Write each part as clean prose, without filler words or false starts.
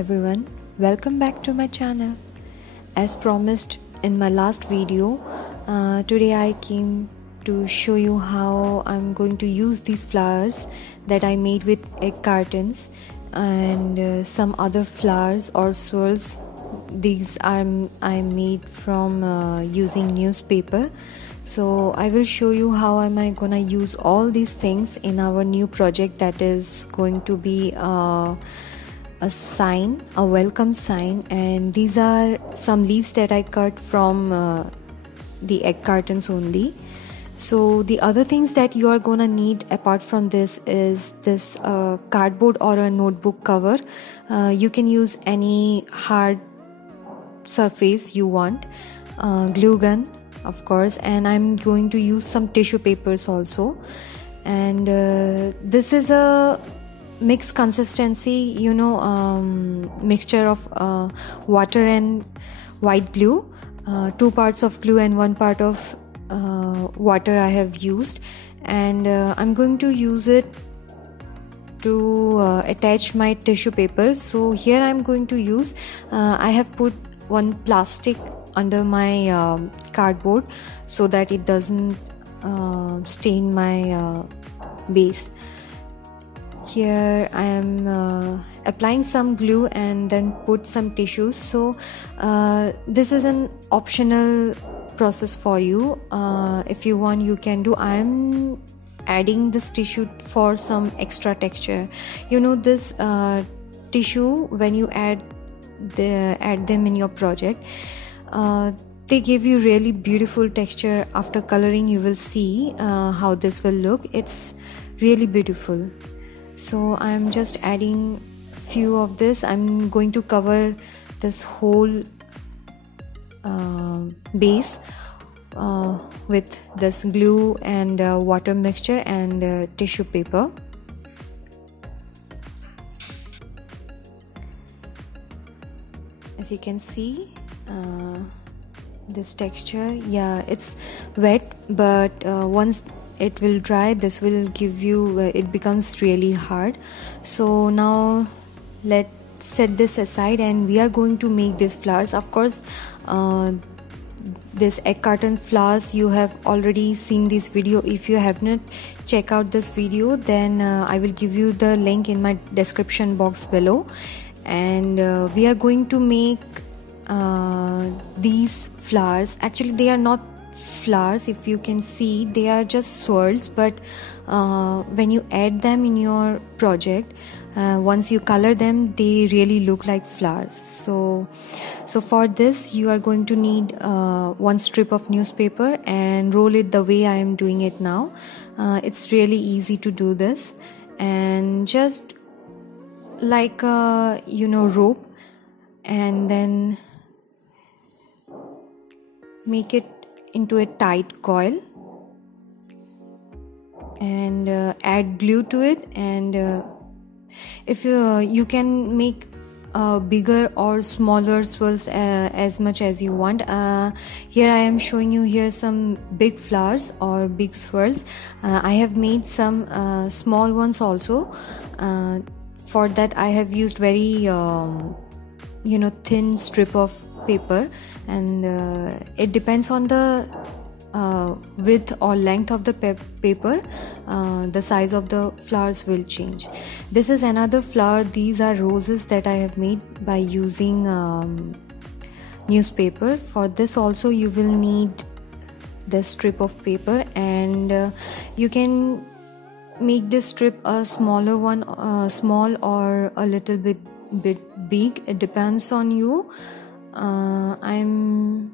everyone, welcome back to my channel. As promised in my last video, today I came to show you how I'm going to use these flowers that I made with egg cartons and some other flowers or swirls. These I made from using newspaper. So I will show you how am I gonna use all these things in our new project that is going to be a sign, a welcome sign, and these are some leaves that I cut from the egg cartons only. So the other things that you are gonna need apart from this is this cardboard or a notebook cover. You can use any hard surface you want, glue gun of course, and I'm going to use some tissue papers also. And this is a mixed consistency, mixture of water and white glue, 2 parts of glue and 1 part of water I have used, and I'm going to use it to attach my tissue papers. So here I'm going to use I have put one plastic under my cardboard so that it doesn't stain my base. Here I am applying some glue and then put some tissues. So this is an optional process for you. If you want, you can do. I am adding this tissue for some extra texture. This tissue, when you add them in your project, they give you really beautiful texture. After coloring, you will see how this will look. It's really beautiful. So I'm just adding few of this. I'm going to cover this whole base with this glue and water mixture and tissue paper. As you can see, this texture, yeah, it's wet, but once it will dry, this will give you it becomes really hard. So now let's set this aside and we are going to make these flowers. Of course, this egg carton flowers, you have already seen this video. If you have not checked out this video, then I will give you the link in my description box below. And we are going to make these flowers. Actually, they are not flowers. If you can see, they are just swirls, but when you add them in your project, once you color them, they really look like flowers. So for this, you are going to need 1 strip of newspaper and roll it the way I am doing it now. It's really easy to do this, and just like a rope, and then make it into a tight coil and add glue to it. And if you can make bigger or smaller swirls as much as you want. Here I am showing you here some big flowers or big swirls. I have made some small ones also. For that I have used very thin strip of paper, and it depends on the width or length of the paper, the size of the flowers will change. This is another flower. These are roses that I have made by using newspaper. For this also you will need the strip of paper, and you can make this strip a smaller one, small or a little bit big. It depends on you. I'm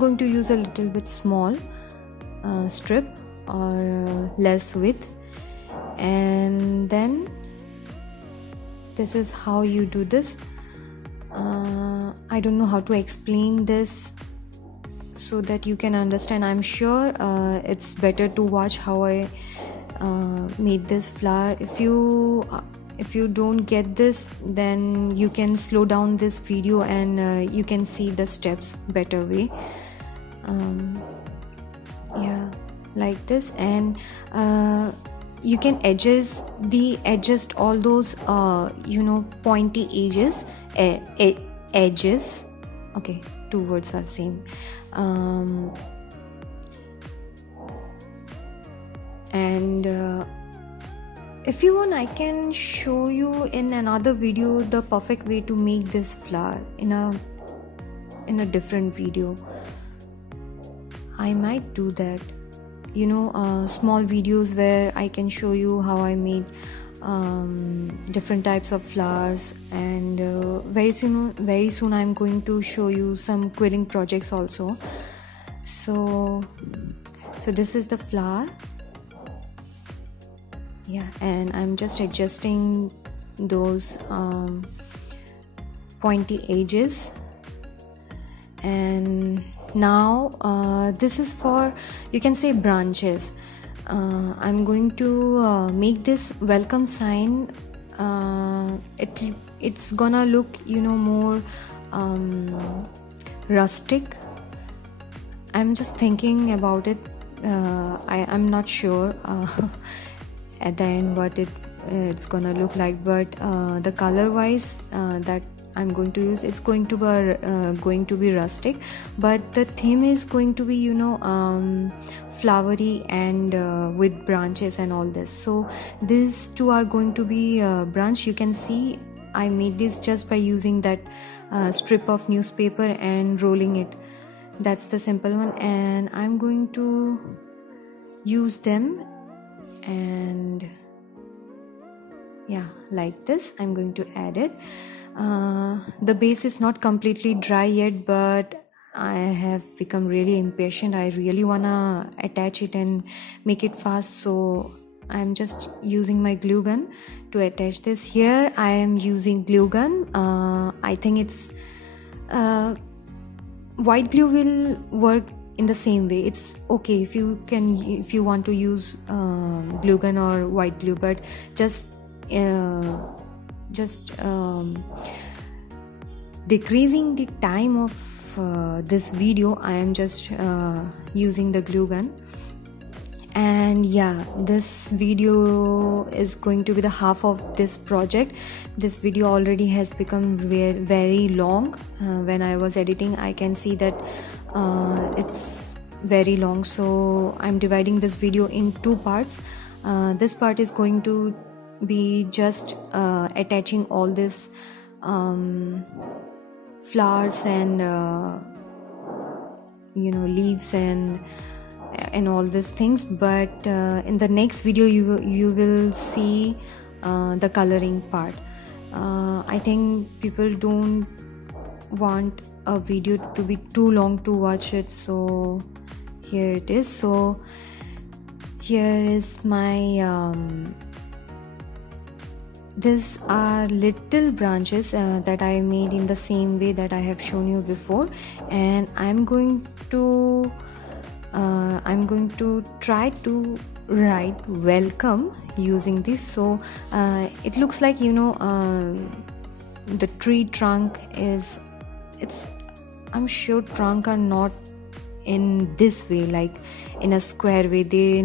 going to use a little bit small strip or less width, and then this is how you do this. I don't know how to explain this so that you can understand. I'm sure it's better to watch how I made this flower. If you don't get this, then you can slow down this video and you can see the steps better way. Yeah, like this. And you can adjust all those pointy edges. Okay, two words are same. And if you want, I can show you in another video the perfect way to make this flower in a different video. I might do that, small videos where I can show you how I made different types of flowers. And very soon I'm going to show you some quilling projects also. So this is the flower. Yeah, and I'm just adjusting those pointy edges. And now this is for, you can say, branches. I'm going to make this welcome sign. It's gonna look more rustic. I'm just thinking about it. I'm not sure at the end what it's gonna look like, but the color wise that I'm going to use, it's going to be rustic, but the theme is going to be flowery and with branches and all this. So these two are going to be branch. You can see I made this just by using that strip of newspaper and rolling it. That's the simple one, and I'm going to use them. And yeah, like this I'm going to add it. The base is not completely dry yet, but I have become really impatient. I really wanna attach it and make it fast, so I'm just using my glue gun to attach this. Here I am using glue gun. I think it's white glue will work in the same way. It's okay if you want to use glue gun or white glue, but just decreasing the time of this video, I am just using the glue gun. And yeah, this video is going to be the half of this project. This video already has become very long. When I was editing, I can see that it's very long, so I'm dividing this video in two parts. This part is going to be just attaching all this flowers and leaves and all these things, but in the next video you will see the coloring part. I think people don't want a video to be too long to watch it, so here it is. So here is my these are little branches that I made in the same way that I have shown you before, and I'm going to try to write welcome using this. So it looks like the tree trunk is, I'm sure trunk are not in this way, like in a square way. They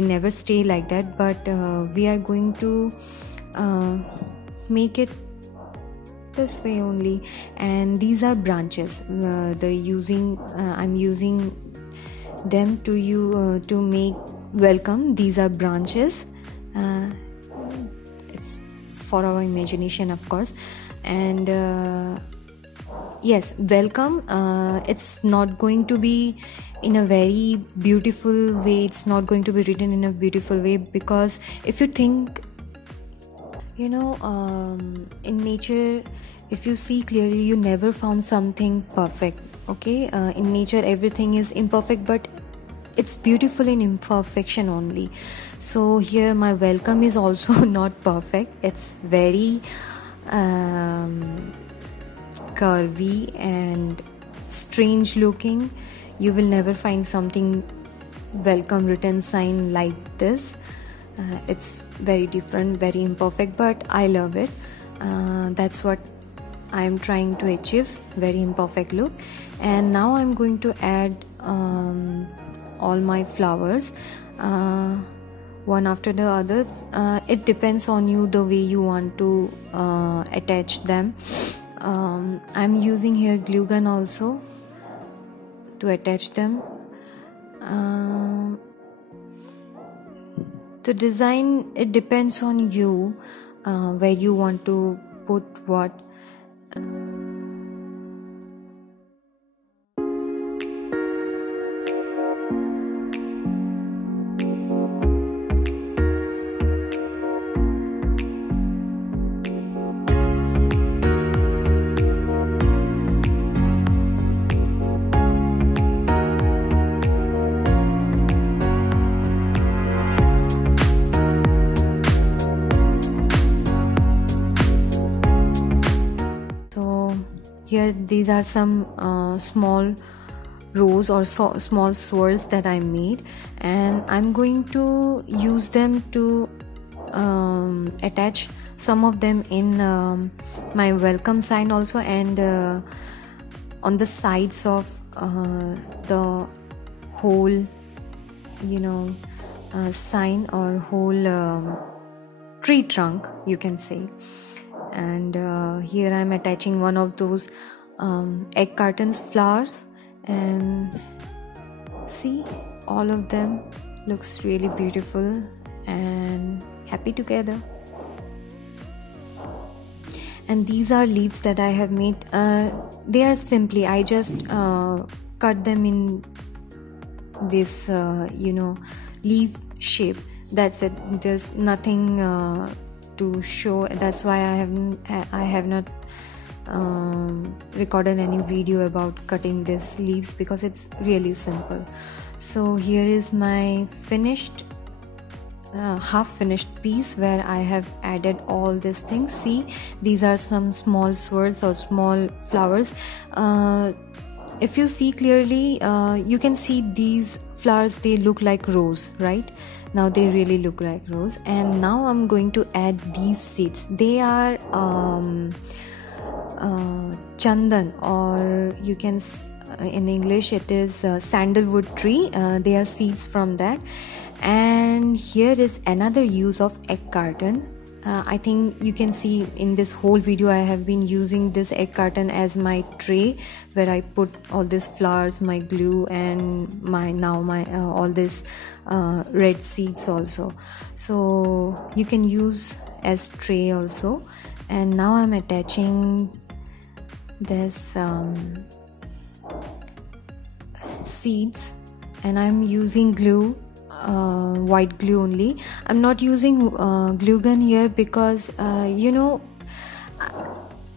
never stay like that, but we are going to make it this way only. And these are branches. I'm using them to make welcome. These are branches. It's for our imagination, of course. And yes, welcome. It's not going to be in a very beautiful way. It's not going to be written in a beautiful way, because if you think, in nature, if you see clearly, you never found something perfect. Okay, in nature everything is imperfect, but it's beautiful in imperfection only. So here my welcome is also not perfect. It's very curvy and strange looking. You will never find something welcome written sign like this. It's very different, very imperfect, but I love it. That's what I am trying to achieve, very imperfect look. And now I'm going to add all my flowers. one after the other. It depends on you, the way you want to attach them. I'm using here glue gun also to attach them. The design, it depends on you, where you want to put what. Here these are some small rows or small swirls that I made, and I'm going to use them to attach some of them in my welcome sign also, and on the sides of the whole sign or whole tree trunk, you can say. And here I'm attaching one of those egg cartons flowers, and see, all of them looks really beautiful and happy together. And these are leaves that I have made. They are simply, I just cut them in this leaf shape. That's it. There's nothing to show. That's why I have not recorded any video about cutting these leaves, because it's really simple. So here is my finished half finished piece where I have added all these things. See, these are some small swirls or small flowers. If you see clearly, you can see these flowers, they look like rose, right? Now they really look like rose. And now I'm going to add these seeds. They are chandan, or you can in English it is sandalwood tree. They are seeds from that. And here is another use of egg carton. I think you can see in this whole video I have been using this egg carton as my tray, where I put all these flowers, my glue, and my all this red seeds also. So you can use as tray also. And now I'm attaching this seeds, and I'm using glue, white glue only. I'm not using glue gun here because I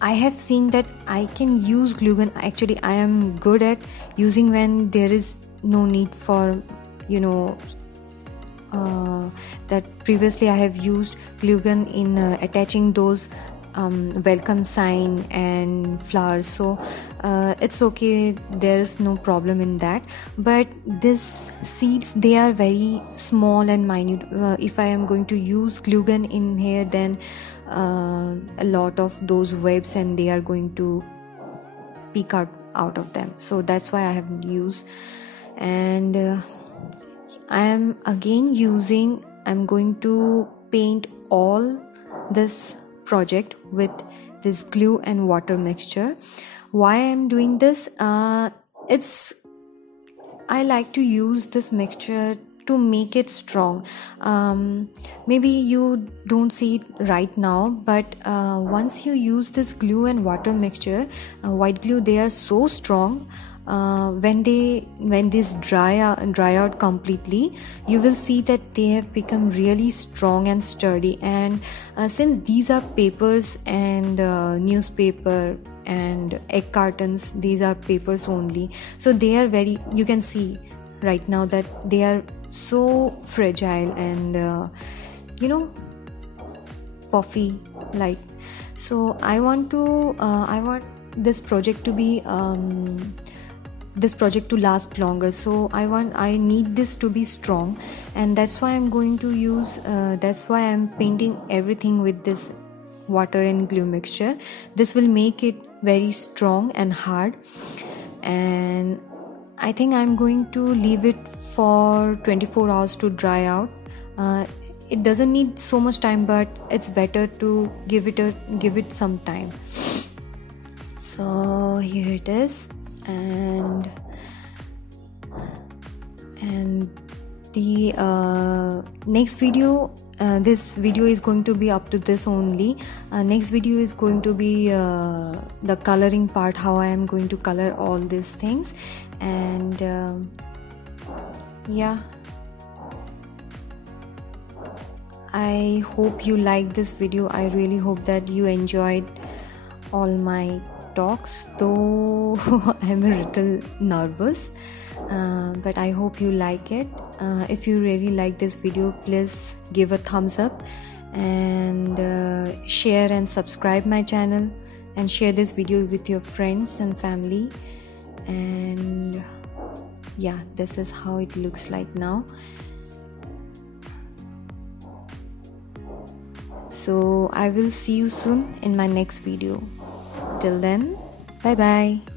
have seen that I can use glue gun. Actually, I am good at using when there is no need for that previously I have used glue gun in attaching those welcome sign and flowers, so it's okay, there's no problem in that. But these seeds, they are very small and minute. If I am going to use glue gun in here, then a lot of those webs, and they are going to peek out of them. So that's why I have used. And I am again I'm going to paint all this project with this glue and water mixture. Why I'm doing this? I like to use this mixture to make it strong. Maybe you don't see it right now, but once you use this glue and water mixture, white glue, they are so strong. When this dry out completely, you will see that they have become really strong and sturdy. And since these are papers and newspaper and egg cartons, these are papers only, so they are very, you can see right now that they are so fragile and puffy like. So I want this project to be last longer, so I need this to be strong, and that's why I'm going to use that's why I'm painting everything with this water and glue mixture. This will make it very strong and hard. And I think I'm going to leave it for 24 hours to dry out. It doesn't need so much time, but it's better to give it some time. So here it is, and the next video, this video is going to be up to this only. Next video is going to be the coloring part, how I am going to color all these things. And yeah, I hope you like this video. I really hope that you enjoyed all my talks, though I'm a little nervous, but I hope you like it. If you really like this video, please give a thumbs up and share and subscribe my channel, and share this video with your friends and family. And yeah, this is how it looks like now. So I will see you soon in my next video. Till then, bye bye.